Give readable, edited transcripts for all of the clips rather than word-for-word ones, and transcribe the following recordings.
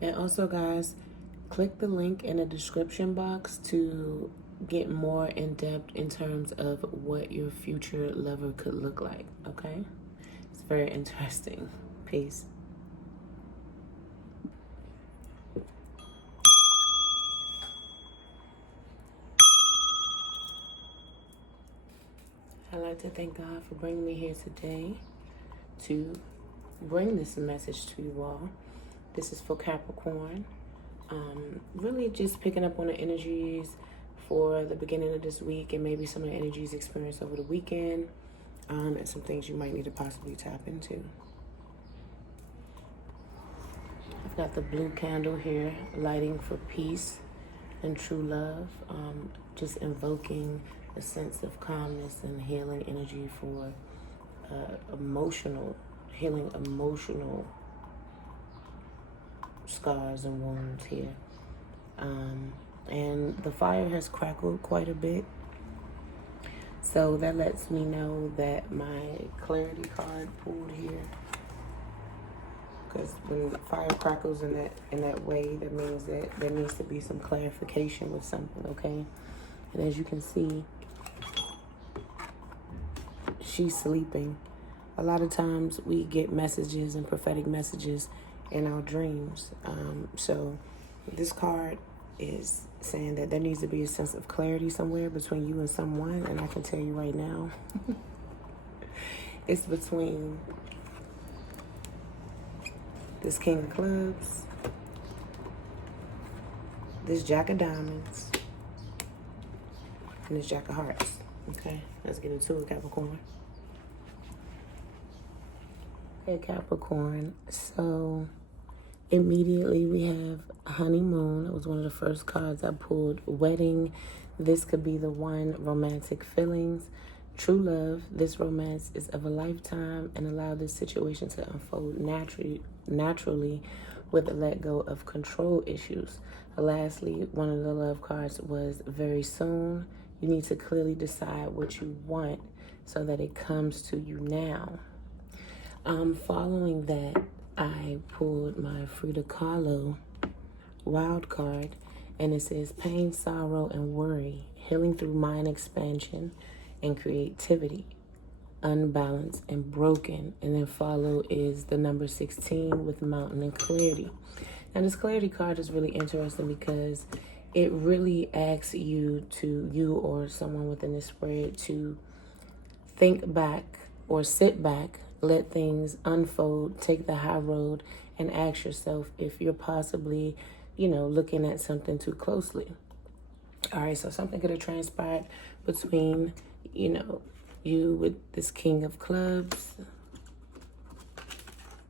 And also, guys, click the link in the description box to get more in depth in terms of what your future lover could look like, okay? It's very interesting. Peace. I'd like to thank God for bringing me here today to bring this message to you all. This is for Capricorn. Really just picking up on the energies for the beginning of this week and maybe some of the energies experienced over the weekend, and some things you might need to possibly tap into. I've got the blue candle here, lighting for peace and true love, just invoking a sense of calmness and healing energy for healing emotional scars and wounds here. And the fire has crackled quite a bit. So that lets me know that my clarity card pulled here. Because when the fire crackles in that way, that means that there needs to be some clarification with something, okay? And as you can see, she's sleeping. A lot of times we get messages and prophetic messages in our dreams. So this card is saying that there needs to be a sense of clarity somewhere between you and someone. And I can tell you right now, it's between this King of Clubs, this Jack of Diamonds, and this Jack of Hearts. Okay, let's get into it, Capricorn. Okay, Capricorn. So immediately we have honeymoon. That was one of the first cards I pulled. Wedding. This could be the one. Romantic feelings. True love. This romance is of a lifetime, and allow this situation to unfold naturally with a let go of control issues. Lastly, one of the love cards was very soon. You need to clearly decide what you want so that it comes to you now. Following that, I pulled my Frida Kahlo wild card, and it says pain, sorrow, and worry, healing through mind expansion and creativity, unbalanced and broken. And then follow is the number 16 with mountain and clarity. Now this clarity card is really interesting because it really asks you or someone within this spread to think back or sit back, let things unfold, take the high road, and ask yourself if you're possibly, looking at something too closely. All right, so something could have transpired between, you with this King of Clubs,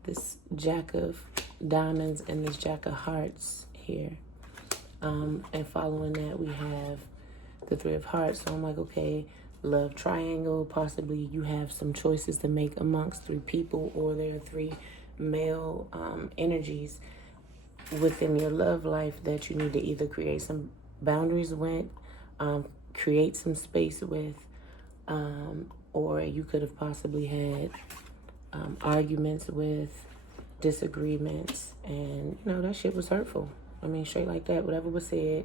this Jack of Diamonds, and this Jack of Hearts here. And following that, we have the Three of Hearts. So I'm like, okay, love triangle. Possibly you have some choices to make amongst three people, or there are three male energies within your love life that you need to either create some boundaries with, create some space with, or you could have possibly had arguments with, disagreements, and that shit was hurtful. I mean, straight like that. Whatever was said,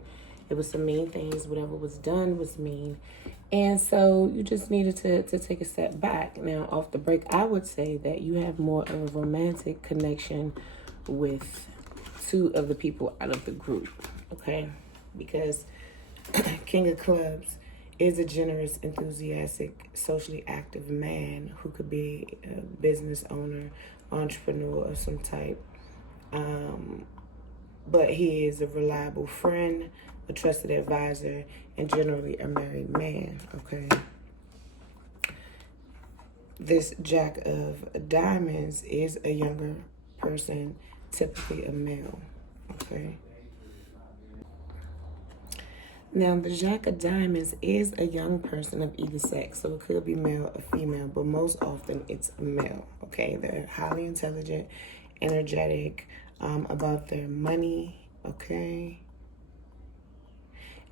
it was some mean things. Whatever was done was mean. And so you just needed to take a step back. Now, off the break, I would say that you have more of a romantic connection with two of the people out of the group, okay? Because King of Clubs is a generous, enthusiastic, socially active man who could be a business owner, entrepreneur of some type. But he is a reliable friend, a trusted advisor, and generally a married man, okay? This Jack of Diamonds is a younger person, typically a male, okay? Now, the Jack of Diamonds is a young person of either sex, so it could be male or female, but most often it's a male, okay? They're highly intelligent, energetic, about their money, okay?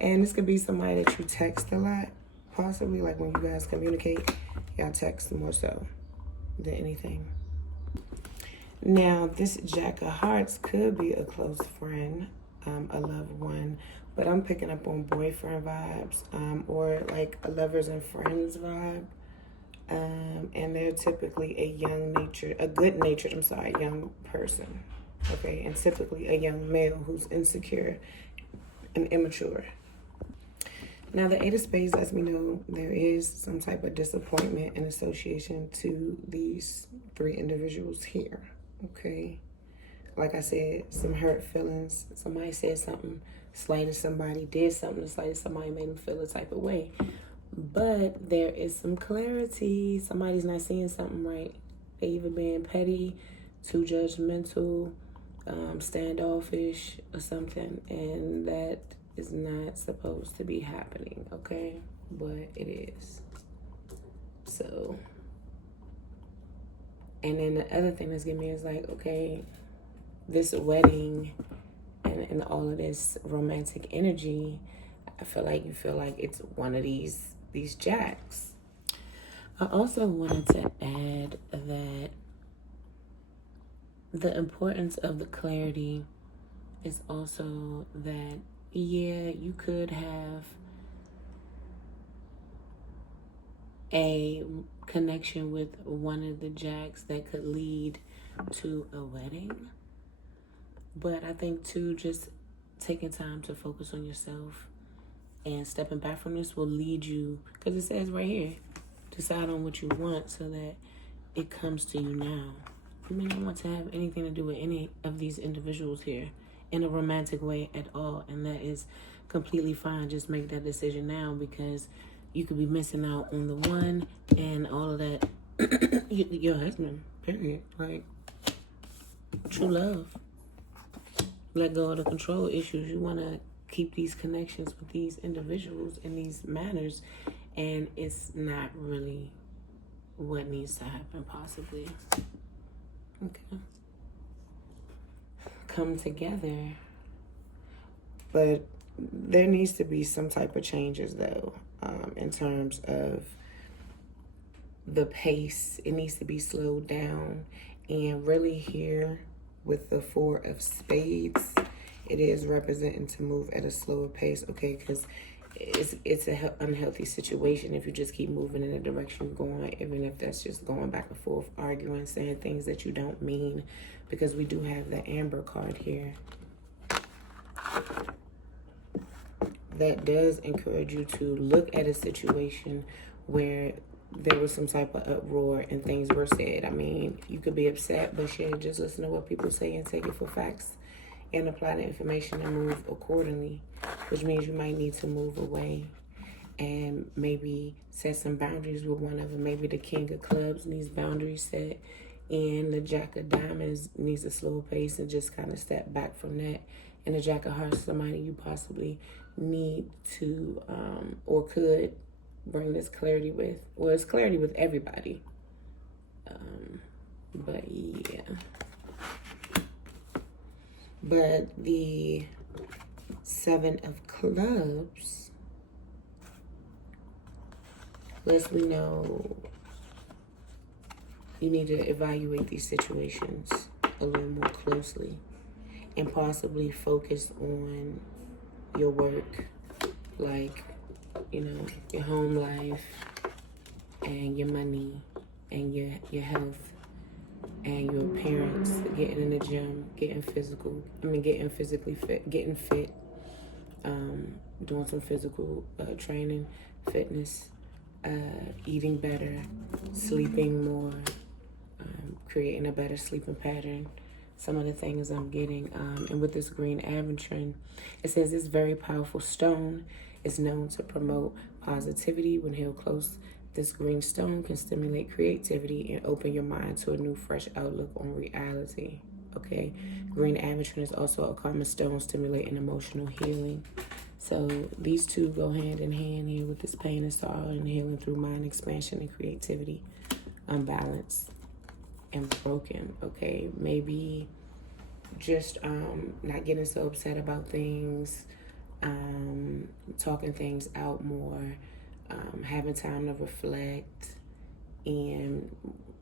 And this could be somebody that you text a lot, possibly, like when you guys communicate, y'all text more so than anything. Now, this Jack of Hearts could be a close friend, a loved one, but I'm picking up on boyfriend vibes, or like a lovers and friends vibe. And they're typically a good-natured, young person. Okay, and typically a young male who's insecure and immature. Now, the Eight of Spades lets me know there is some type of disappointment in association to these three individuals here. Okay, like I said, some hurt feelings. Somebody said something, slighted somebody, did something, slighted somebody, made them feel a type of way. But there is some clarity. Somebody's not seeing something right. They either being petty, too judgmental, standoffish, or something. And that is not supposed to be happening, okay? But it is. So, and then the other thing that's getting me is like, okay, this wedding and all of this romantic energy, I feel like you feel like it's one of these jacks. I also wanted to add that the importance of the clarity is also that, yeah, you could have a connection with one of the jacks that could lead to a wedding. But I think too, just taking time to focus on yourself and stepping back from this will lead you, because it says right here, decide on what you want so that it comes to you now. You may not want to have anything to do with any of these individuals here in a romantic way at all, and that is completely fine. Just make that decision now, because you could be missing out on the one and all of that. Your husband, period. Like, true love. Let go of the control issues. You want to keep these connections with these individuals in these manners, and it's not really what needs to happen, possibly. Okay. Come together. But there needs to be some type of changes, though, in terms of the pace. It needs to be slowed down. And really here with the Four of Spades, it is representing to move at a slower pace, okay? Because it's an unhealthy situation if you just keep moving in the direction you're going, even if that's just going back and forth, arguing, saying things that you don't mean, because we do have the Amber card here. That does encourage you to look at a situation where there was some type of uproar and things were said. I mean, you could be upset, but shit, just listen to what people say and take it for facts and apply the information and move accordingly, which means you might need to move away and maybe set some boundaries with one of them. Maybe the King of Clubs needs boundaries set, and the Jack of Diamonds needs a slow pace and just kind of step back from that. And the Jack of Hearts, somebody you possibly need to or could bring this clarity with. Well, it's clarity with everybody. But yeah. But the Seven of Clubs lets me know you need to evaluate these situations a little more closely and possibly focus on your work, like, you know, your home life and your money and your health and your appearance, getting in the gym, getting physically fit, getting fit, doing some physical training, fitness, eating better, sleeping more, creating a better sleeping pattern. Some of the things I'm getting, and with this green aventurine, it says this very powerful stone is known to promote positivity. When held close, this green stone can stimulate creativity and open your mind to a new, fresh outlook on reality. Okay, green aventurine is also a common stone stimulating emotional healing. So these two go hand in hand here with this pain and sorrow and healing through mind expansion and creativity, unbalanced and broken. Okay, maybe just not getting so upset about things, talking things out more, having time to reflect, and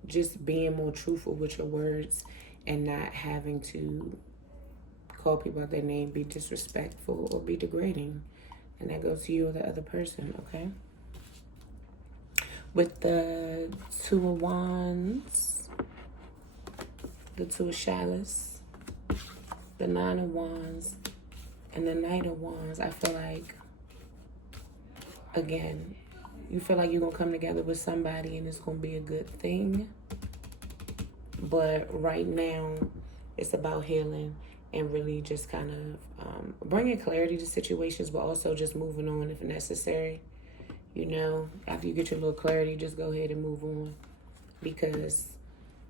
just being more truthful with your words and not having to call people out their name, be disrespectful, or be degrading. And that goes to you or the other person, okay? With the Two of Wands, the Two of Chalice, the Nine of Wands, and the Knight of Wands, I feel like, again, you feel like you're going to come together with somebody and it's going to be a good thing. But right now, it's about healing and really just kind of bringing clarity to situations, but also just moving on if necessary. You know, after you get your little clarity, just go ahead and move on. Because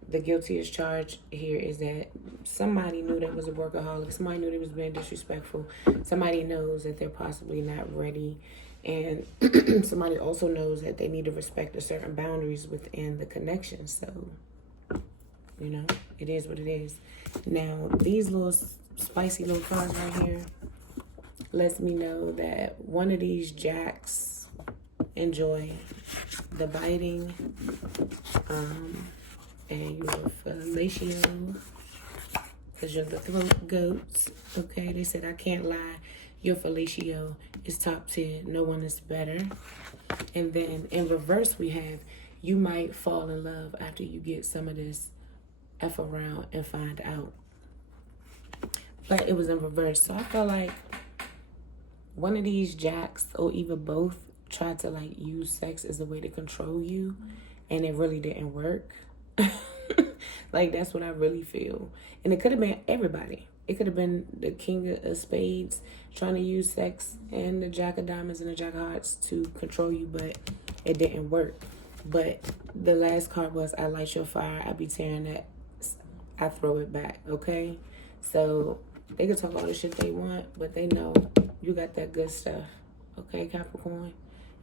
the guiltiest charge here is that somebody knew they was a workaholic. Somebody knew they was being disrespectful. Somebody knows that they're possibly not ready. And somebody also knows that they need to respect the certain boundaries within the connection. So, you know, it is what it is. Now, these little spicy little cards right here lets me know that one of these jacks enjoy the biting, and you're fellatio, because you're the throat goats, okay? They said, I can't lie, your fellatio is top 10, no one is better. And then in reverse, we have, you might fall in love after you get some of this F around and find out. But it was in reverse, so I feel like one of these jacks, or even both, tried to like use sex as a way to control you, and it really didn't work. Like, that's what I really feel. And it could have been everybody. It could have been the King of Spades trying to use sex and the Jack of Diamonds and the Jack of Hearts to control you, but it didn't work. But the last card was, I light your fire, I be tearing that, I throw it back, okay? So they can talk all the shit they want, but they know you got that good stuff, okay, Capricorn?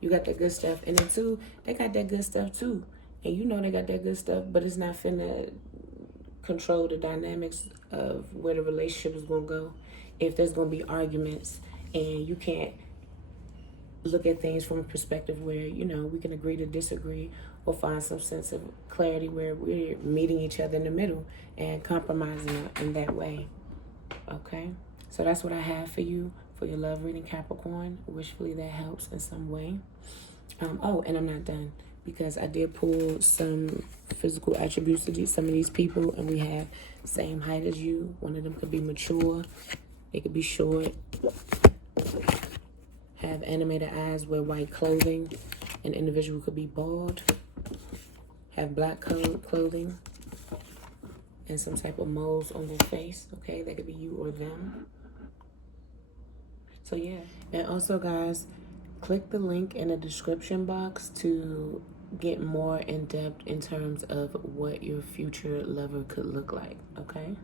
You got that good stuff. And then too, they got that good stuff too. And you know they got that good stuff, but it's not finna control the dynamics of where the relationship is gonna go. If there's gonna be arguments and you can't look at things from a perspective where, you know, we can agree to disagree or find some sense of clarity where we're meeting each other in the middle and compromising in that way, okay? So that's what I have for you for your love reading, Capricorn. Wishfully that helps in some way. Oh, and I'm not done, because I did pull some physical attributes to some of these people, and we have same height as you. One of them could be mature. They could be short. Have animated eyes, wear white clothing. An individual could be bald. Have black colored clothing. And some type of moles on their face, okay? That could be you or them. So yeah, and also guys, click the link in the description box to get more in depth in terms of what your future lover could look like, okay?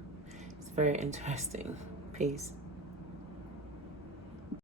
It's very interesting. Peace.